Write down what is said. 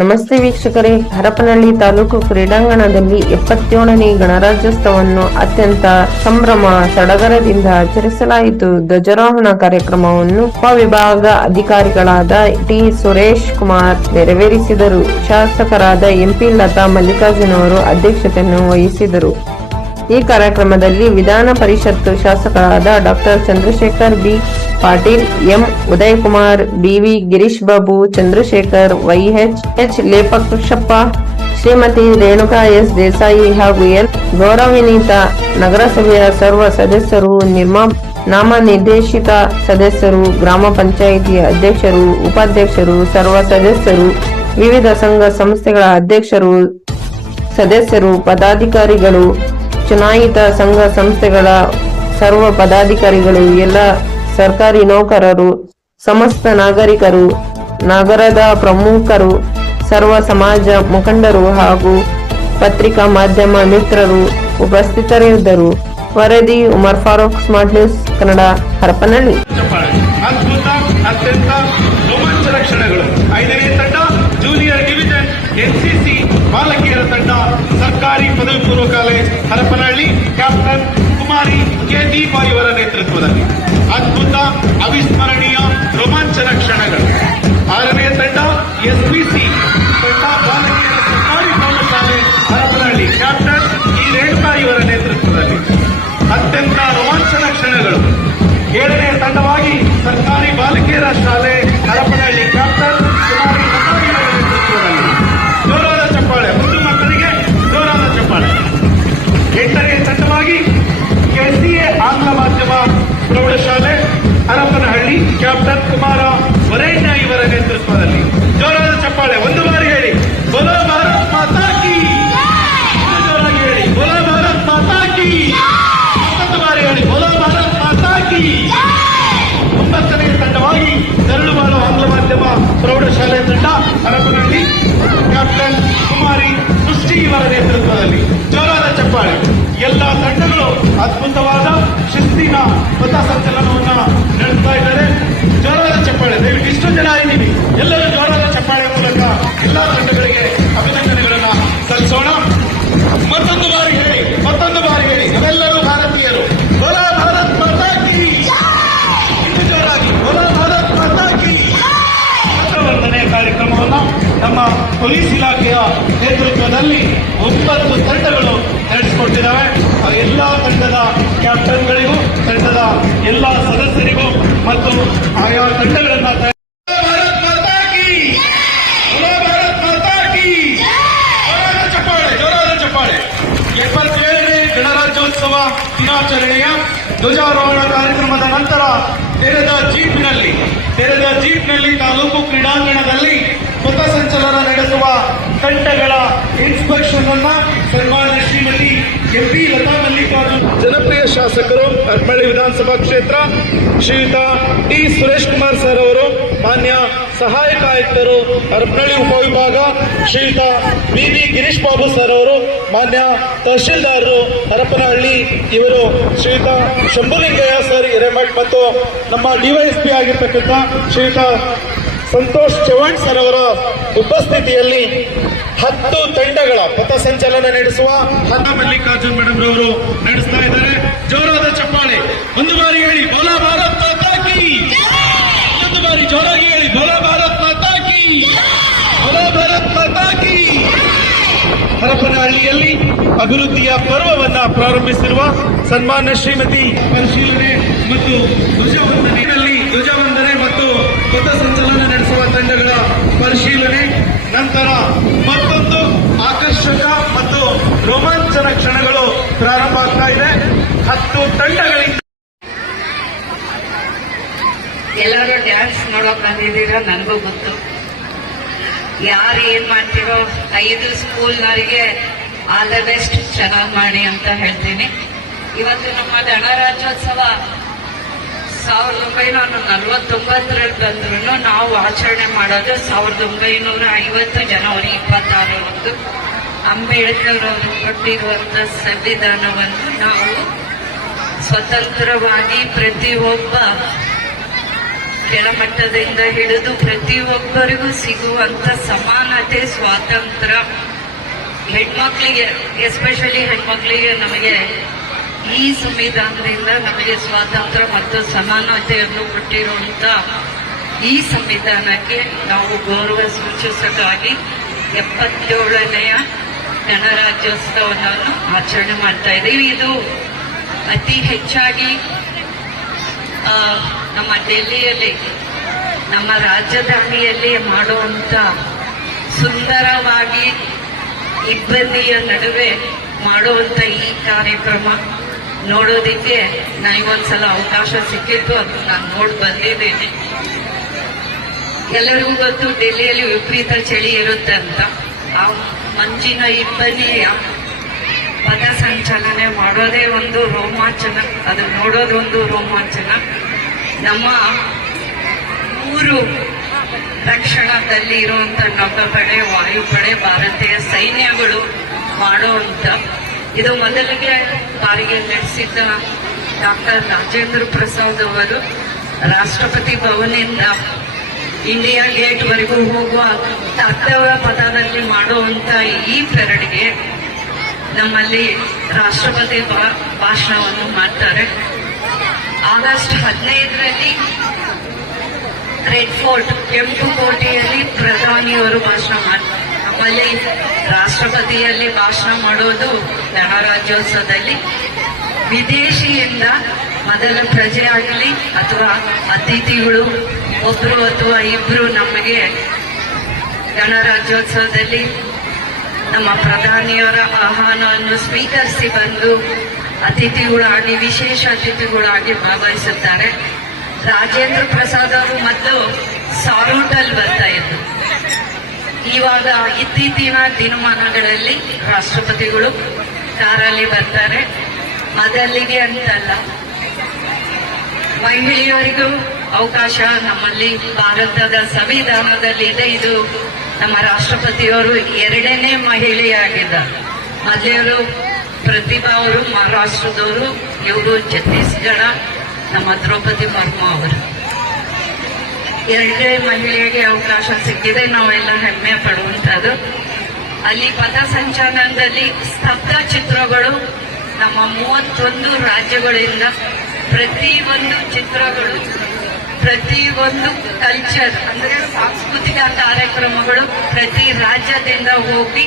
ನಮಸ್ತೆ ವೀಕ್ಷಕರೇ, ಹರಪನಹಳ್ಳಿ ತಾಲೂಕು ಕ್ರೀಡಾಂಗಣದಲ್ಲಿ ಎಪ್ಪತ್ತೇಳನೇ ಗಣರಾಜ್ಯೋತ್ಸವವನ್ನು ಅತ್ಯಂತ ಸಂಭ್ರಮ ಸಡಗರದಿಂದ ಆಚರಿಸಲಾಯಿತು. ಧ್ವಜಾರೋಹಣ ಕಾರ್ಯಕ್ರಮವನ್ನು ಉಪವಿಭಾಗ ಅಧಿಕಾರಿಗಳಾದ ಟಿ ಸುರೇಶ್ ಕುಮಾರ್ ನೆರವೇರಿಸಿದರು. ಶಾಸಕರಾದ ಎಂಪಿ ಲತಾ ಮಲ್ಲಿಕಾರ್ಜುನ್ ಅವರು ಅಧ್ಯಕ್ಷತೆಯನ್ನು ವಹಿಸಿದರು. ಈ ಕಾರ್ಯಕ್ರಮದಲ್ಲಿ ವಿಧಾನ ಪರಿಷತ್ತು ಶಾಸಕರಾದ doctor Chandrashekhar B Patil, M. Udayakumar BV Girish Babu, Chandrashekhar, YH H. Lepakrishnappa, Shrimati Renuka S. Desai ಹಾಗೂ ಎಲ್. ಗೌರವಿನೀತ ನಗರಸಭೆಯ ಸರ್ವ ಸದಸ್ಯರು, ನಿರ್ಮಾ, ನಾಮನಿರ್ದೇಶಿತ ಸದಸ್ಯರು, ಗ್ರಾಮ ಪಂಚಾಯಿತಿ ಅಧ್ಯಕ್ಷರು, ಉಪಾಧ್ಯಕ್ಷರು, ಸರ್ವ ಸದಸ್ಯರು, ವಿವಿಧ ಸಂಘ ಸಂಸ್ಥೆಗಳ ಅಧ್ಯಕ್ಷರು, ಸದಸ್ಯರು, ಪದಾಧಿಕಾರಿಗಳು, ಚುನಾಯಿತ ಸಂಘ ಸಂಸ್ಥೆಗಳ ಸರ್ವ ಪದಾಧಿಕಾರಿಗಳು, ಎಲ್ಲ ಸರ್ಕಾರಿ ನೌಕರರು, ಸಮಸ್ತ ನಾಗರಿಕರು, ನಗರದ ಪ್ರಮುಖರು, ಸರ್ವ ಸಮಾಜ ಮುಖಂಡರು ಹಾಗೂ ಪತ್ರಿಕಾ ಮಾಧ್ಯಮ ಮಿತ್ರರು ಉಪಸ್ಥಿತರಿದ್ದರು. ವರದಿ ಉಮರ್ ಫಾರೂಕ್, ಸ್ಮಾರ್ಟ್ ನ್ಯೂಸ್, ಕನ್ನಡ, ಹರಪನಹಳ್ಳಿ. ಅದ್ಭುತ, ಅತ್ಯಂತ ಐದನೇ ಜೂನಿಯರ್ ಡಿವಿಷನ್ ಎನ್ಸಿಸಿ ಬಾಲಕಿಯರ ತಂಡ, ಸರ್ಕಾರಿ ಪದವಿ ಪೂರ್ವ ಕಾಲೇಜ್, ಹರಪನಹಳ್ಳಿ. ಕ್ಯಾಪ್ಟನ್ ಕುಮಾರಿ ಕೆ. ದೀಪಾ ಇವರ ನೇತೃತ್ವದಲ್ಲಿ ಅದ್ಭುತ ಅವಿಸ್ಮರಣೀಯ ರೋಮಾಂಚನ ಕ್ಷಣಗಳು ಪಥ ಸಂಚಲನವನ್ನ ನಡೆಸ್ತಾ ಇದ್ದಾರೆ. ಜೋರಾದ ಚಪ್ಪಾಳೆ, ದಯವಿಟ್ಟು ಇಷ್ಟು ಜನ ಇದ್ದೀವಿ ಎಲ್ಲರೂ ಜೋರಾದ ಚಪ್ಪಾಳೆ ಮೂಲಕ ಎಲ್ಲ ತಂಡಗಳಿಗೆ ಅಭಿನಂದನೆಗಳನ್ನ ಸಲ್ಲಿಸೋಣ. ಮತ್ತೊಂದು ಬಾರಿ ಹೇಳಿ, ಮತ್ತೊಂದು ಬಾರಿ ಹೇಳಿ, ನಾವೆಲ್ಲರೂ ಭಾರತೀಯರು. ಬೋಲಾ ಭಾರತ್ ಮಾತಾ ಕಿ ಇನ್ನು ಜೋರಾಗಿ, ಬೋಲಾ ಭಾರತ್ ಮಾತಾ ಕಿ ವಂದನೆ ಕಾರ್ಯಕ್ರಮವನ್ನು ನಮ್ಮ ಪೊಲೀಸ್ ಇಲಾಖೆಯ ನೇತೃತ್ವದಲ್ಲಿ ಒಂಬತ್ತು ತಂಡಗಳು ನಡೆಸಿಕೊಟ್ಟಿದ್ದಾವೆ. ಎಲ್ಲ ತಂಡದ ಕ್ಯಾಪ್ಟನ್ಗಳಿಗೂ ಜೋರಾದ ಚಪ್ಪಾಳೆ ಎಪ್ಪತ್ತೇಳನೇ ಗಣರಾಜ್ಯೋತ್ಸವ ದಿನಾಚರಣೆಯ ಧ್ವಜಾರೋಹಣ ಕಾರ್ಯಕ್ರಮದ ನಂತರ ತೆರೆದ ಜೀಪ್ನಲ್ಲಿ ತೆರೆದ ಜೀಪ್ನಲ್ಲಿ ತಾಲೂಕು ಕ್ರೀಡಾಂಗಣದಲ್ಲಿ ಪಥಸಂಚಲನ ನಡೆಸುವ ತಂಡಗಳ ಇನ್ಸ್ಪೆಕ್ಷನ್ ಅನ್ನ ಸನ್ಮಾನ್ಯ ಶ್ರೀಮತಿ ಎಂಪಿ ಲತಾ ಮಲ್ಲಿಕಾರ್ಜುನ್ ಜನಪ್ರಿಯ ಶಾಸಕರು ಕರ್ಮಳ್ಳಿ ವಿಧಾನಸಭಾ ಕ್ಷೇತ್ರ, ಶ್ರೀಯುತ ಟಿ ಸುರೇಶ್ ಕುಮಾರ್ ಸರ್ ಅವರು, ಮಾನ್ಯ ಸಹಾಯಕ ಆಯುಕ್ತರು ಹರಪನಹಳ್ಳಿ ಉಪವಿಭಾಗ Shriyuta B V Girish Babu sir ಅವರು, ಮಾನ್ಯ ತಹಶೀಲ್ದಾರರು ಹರಪನಹಳ್ಳಿ, ಇವರು ಶ್ರೀಯುತ ಶಂಭುಲಿಂಗಯ್ಯ ಸರ್ ಹಿರೇಮಠ್ ಮತ್ತು ನಮ್ಮ ಡಿವೈಎಸ್ಪಿ ಆಗಿರ್ತಕ್ಕಂಥ ಶ್ರೀಯುತ ಸಂತೋಷ್ ಚವಾಣ್ ಸರ್ ಅವರ ಉಪಸ್ಥಿತಿಯಲ್ಲಿ ಹತ್ತು ತಂಡಗಳ ಪಥಸಂಚಲನ ನಡೆಸುವ ಹತ್ತ ಮಲ್ಲಿಕಾರ್ಜುನ್ ಮೇಡಮ್ ರವರು ನಡೆಸ್ತಾ ಇದ್ದಾರೆ. ಜೋರಾದ ಚಪ್ಪಾಳೆ. ಒಂದು ಬಾರಿ ಹೇಳಿ ಬೋಲಾ ಭಾರತ್ ಮಾತಾಕಿ ಒಂದು ಬಾರಿ ಜೋರಾಗಿ ಹೇಳಿ ಬೋಲಾ ಭಾರತ್ ಮಾತಾಕಿ ಬೋಲಾ ಭಾರತ್ ಮಾತಾಕಿ ಹರಪನಹಳ್ಳಿಯಲ್ಲಿ ಅಭಿವೃದ್ಧಿಯ ಪರ್ವವನ್ನ ಪ್ರಾರಂಭಿಸಿರುವ ಸನ್ಮಾನ್ಯ ಶ್ರೀಮತಿ ಪರಿಶೀಲನೆ ಮತ್ತು ಧ್ವಜವಂದನೆಯಲ್ಲಿ ಧ್ವಜವಂದನೆ ಮತ್ತು ಪಥಸಂಚಲನ ನಡೆಸುವ ತಂಡಗಳ ಪರಿಶೀಲನೆ ನಂತರ ಮತ್ತೊಂದು ಆಕರ್ಷಕ ಮತ್ತು ರೋಮಾಂಚನ ಕ್ಷಣಗಳು ಪ್ರಾರಂಭ ಆಗ್ತಾ ಇದೆ ಹತ್ತು ತಂಡಗಳಿಂದ ಎಲ್ಲರೂ ಡ್ಯಾನ್ಸ್ ನೋಡೋಕ್ ಬಂದಿದ್ದೀರ? ನನಗೂ ಗೊತ್ತು. ಯಾರು ಏನ್ ಮಾಡ್ತಿರೋ, ಐದು ಸ್ಕೂಲ್ನವರಿಗೆ ಆಲ್ ದ ಬೆಸ್ಟ್ ಚೆನ್ನಾಗಿ ಮಾಡಿ ಅಂತ ಹೇಳ್ತೀನಿ. ಇವತ್ತು ನಮ್ಮ ಗಣರಾಜ್ಯೋತ್ಸವ ಸಾವಿರದ ಒಂಬೈನೂರ ನಲವತ್ತೊಂಬತ್ತರಲ್ಲಿ ಬಂದ್ರು ನಾವು ಆಚರಣೆ ಮಾಡೋದು ಸಾವಿರದ ಒಂಬೈನೂರ ಐವತ್ತು ಜನವರಿ ಇಪ್ಪತ್ತಾರರಂದು. ಅಂಬೇಡ್ಕರ್ ಅವರು ಕೊಟ್ಟಿರುವಂತ ಸಂವಿಧಾನವನ್ನು ನಾವು ಸ್ವತಂತ್ರವಾಗಿ ಪ್ರತಿಯೊಬ್ಬ ಕೆಳಮಟ್ಟದಿಂದ ಹಿಡಿದು ಪ್ರತಿಯೊಬ್ಬರಿಗೂ ಸಿಗುವಂತ ಸಮಾನತೆ, ಸ್ವಾತಂತ್ರ್ಯ. ಹೆಣ್ಮಕ್ಳಿಗೆ ಎಸ್ಪೆಷಲಿ ಹೆಣ್ಮಕ್ಳಿಗೆ ನಮಗೆ ಈ ಸಂವಿಧಾನದಿಂದ ನಮಗೆ ಸ್ವಾತಂತ್ರ್ಯ ಮತ್ತು ಸಮಾನತೆಯನ್ನು ಕೊಟ್ಟಿರುವಂತ ಈ ಸಂವಿಧಾನಕ್ಕೆ ನಾವು ಗೌರವ ಸೂಚಿಸಕ್ಕಾಗಿ ಎಪ್ಪತ್ತೇಳನೆಯ ಗಣರಾಜ್ಯೋತ್ಸವವನ್ನು ಆಚರಣೆ ಮಾಡ್ತಾ ಇದ್ದೀವಿ. ಇದು ಅತಿ ಹೆಚ್ಚಾಗಿ ನಮ್ಮ ಡೆಲ್ಲಿಯಲ್ಲಿ, ನಮ್ಮ ರಾಜಧಾನಿಯಲ್ಲಿ ಮಾಡುವಂಥ ಸುಂದರವಾಗಿ ಇಬ್ಬಂದಿಯ ನಡುವೆ ಮಾಡುವಂಥ ಈ ಕಾರ್ಯಕ್ರಮ ನೋಡೋದಿಕ್ಕೆ ನನಗೊಂದ್ಸಲ ಅವಕಾಶ ಸಿಕ್ಕಿತ್ತು ಅದು ನಾನು ನೋಡಿ ಬಂದಿದ್ದೇನೆ. ಎಲ್ಲರಿಗೂ ಗೊತ್ತು, ಡೆಲ್ಲಿಯಲ್ಲಿ ವಿಪರೀತ ಚಳಿ ಇರುತ್ತೆ ಅಂತ. ಆ ಮಂಜಿನ ಇಬ್ಬನಿಯ ಪದ ಸಂಚಲನೆ ಮಾಡೋದೇ ಒಂದು ರೋಮಾಂಚನ. ಅದು ನೋಡೋದೊಂದು ರೋಮಾಂಚನ. ನಮ್ಮ ಮೂರು ರಕ್ಷಣದಲ್ಲಿ ಇರುವಂತ ನೌಕಾಪಡೆ, ವಾಯುಪಡೆ, ಭಾರತೀಯ ಸೈನ್ಯಗಳು ಮಾಡುವಂತ ಇದು ಮೊದಲಿಗೆ ಬಾರಿಗೆ ನಡೆಸಿದ್ದ ಡಾಕ್ಟರ್ ರಾಜೇಂದ್ರ ಪ್ರಸಾದ್ ಅವರು. ರಾಷ್ಟ್ರಪತಿ ಭವನಿಂದ ಇಂಡಿಯಾ ಗೇಟ್ವರೆಗೂ ಹೋಗುವ ಕರ್ತವ್ಯ ಪಥದಲ್ಲಿ ಮಾಡುವಂತ ಈ ಪೆರಡ್ಗೆ ನಮ್ಮಲ್ಲಿ ರಾಷ್ಟ್ರಪತಿ ಭಾಷಣವನ್ನು ಮಾಡ್ತಾರೆ. ಆಗಸ್ಟ್ ಹದಿನೈದರಲ್ಲಿ ರೆಡ್ ಫೋರ್ಟ್ ಕೆಂಪು ಕೋಟೆಯಲ್ಲಿ ಪ್ರಧಾನಿಯವರು ಭಾಷಣ ಮಾಡ್ತಾರೆ ನಮ್ಮಲ್ಲಿ ರಾಷ್ಟ್ರಪತಿಯಲ್ಲಿ ಭಾಷಣ ಮಾಡೋದು ಗಣರಾಜ್ಯೋತ್ಸವದಲ್ಲಿ. ವಿದೇಶಿಯಿಂದ ಮೊದಲ ಪ್ರಜೆ ಆಗಲಿ ಅಥವಾ ಅತಿಥಿಗಳು ಒಬ್ರು ಅಥವಾ ಇಬ್ರು ನಮಗೆ ಗಣರಾಜ್ಯೋತ್ಸವದಲ್ಲಿ ನಮ್ಮ ಪ್ರಧಾನಿಯವರ ಆಹ್ವಾನವನ್ನು ಸ್ವೀಕರಿಸಿ ಬಂದು ಅತಿಥಿಗಳಾಗಿ, ವಿಶೇಷ ಅತಿಥಿಗಳಾಗಿ ಭಾಗವಹಿಸುತ್ತಾರೆ. ರಾಜೇಂದ್ರ ಪ್ರಸಾದ್ ಅವರು ಮೊದಲು ಸಾರೂಟಲ್ ಬರ್ತಾ ಇದ್ದರು ಇವಾಗ ಇತ್ತೀಚಿನ ದಿನಮಾನಗಳಲ್ಲಿ ರಾಷ್ಟ್ರಪತಿಗಳು ಕಾರಲ್ಲಿ ಬರ್ತಾರೆ. ಮೊದಲಿಗೆ ಅಂತಲ್ಲ. ಮಹಿಳೆಯರಿಗೂ ಅವಕಾಶ ನಮ್ಮಲ್ಲಿ ಭಾರತದ ಸಂವಿಧಾನದಲ್ಲಿ ಇದೆ ಇದು ನಮ್ಮ ರಾಷ್ಟ್ರಪತಿಯವರು ಎರಡನೇ ಮಹಿಳೆಯಾಗಿದ್ದಾರೆ ಮೊದಲೆಯವರು ಪ್ರತಿಭಾ ಅವರು, ಮಹಾರಾಷ್ಟ್ರದವರು, ಇವರು ಛತ್ತೀಸ್ಗಢ, ನಮ್ಮ ದ್ರೌಪದಿ ಮುರ್ಮು ಅವರು. ಎರಡನೇ ಮಹಿಳೆಗೆ ಅವಕಾಶ ಸಿಕ್ಕಿದೆ, ನಾವೆಲ್ಲ ಹೆಮ್ಮೆ ಪಡುವಂಥದ್ದು. ಅಲ್ಲಿ ಪಥ ಸಂಚಲನದಲ್ಲಿ ಸ್ತಬ್ಧ ಚಿತ್ರಗಳು ನಮ್ಮ ಮೂವತ್ತೊಂದು ರಾಜ್ಯಗಳಿಂದ ಪ್ರತಿಯೊಂದು ಚಿತ್ರಗಳು ಪ್ರತಿಯೊಂದು ಕಲ್ಚರ್ ಅಂದರೆ ಸಾಂಸ್ಕೃತಿಕ ಕಾರ್ಯಕ್ರಮಗಳು ಪ್ರತಿ ರಾಜ್ಯದಿಂದ ಹೋಗಿ